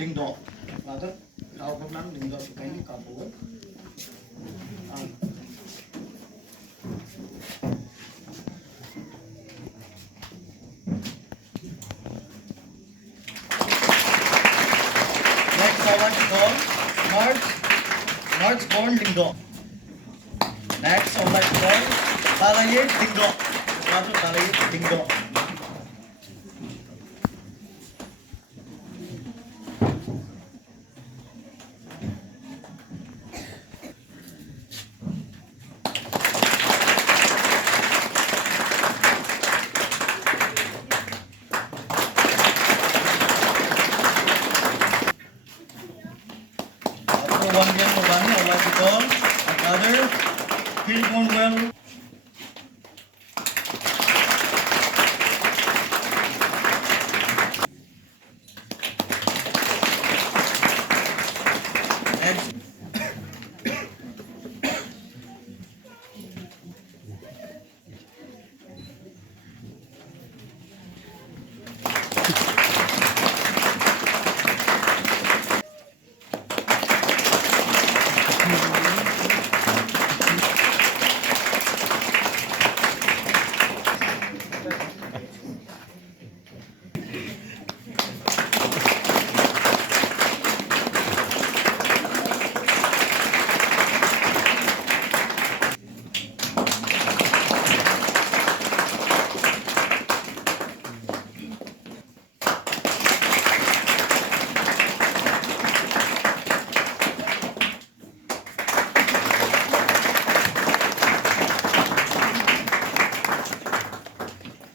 Ding dong. Father, now come down, ding dong, kindly come over. Next, I want to call March born ding dong. Next, I would like to call Talaye ding dong. Father, Talaye ding dong. One game for one, I would like to call another field going well. Next.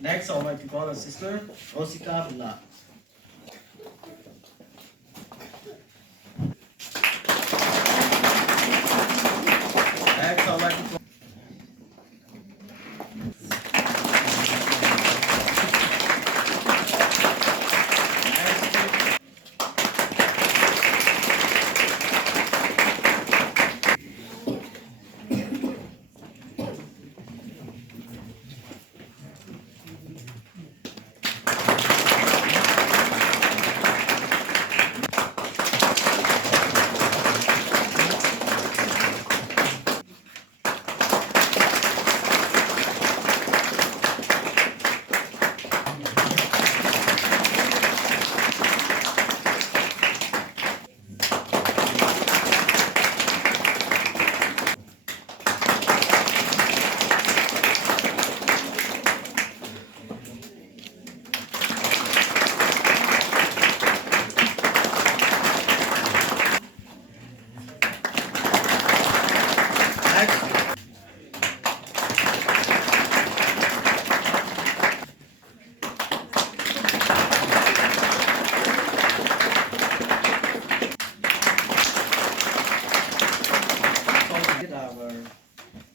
Next, I would like to call our sister, Rosika Villa. Next, I would like to call our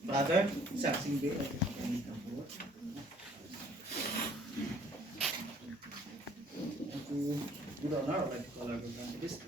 brother, Saxing Bay. Good honor, I like to call our grandparents.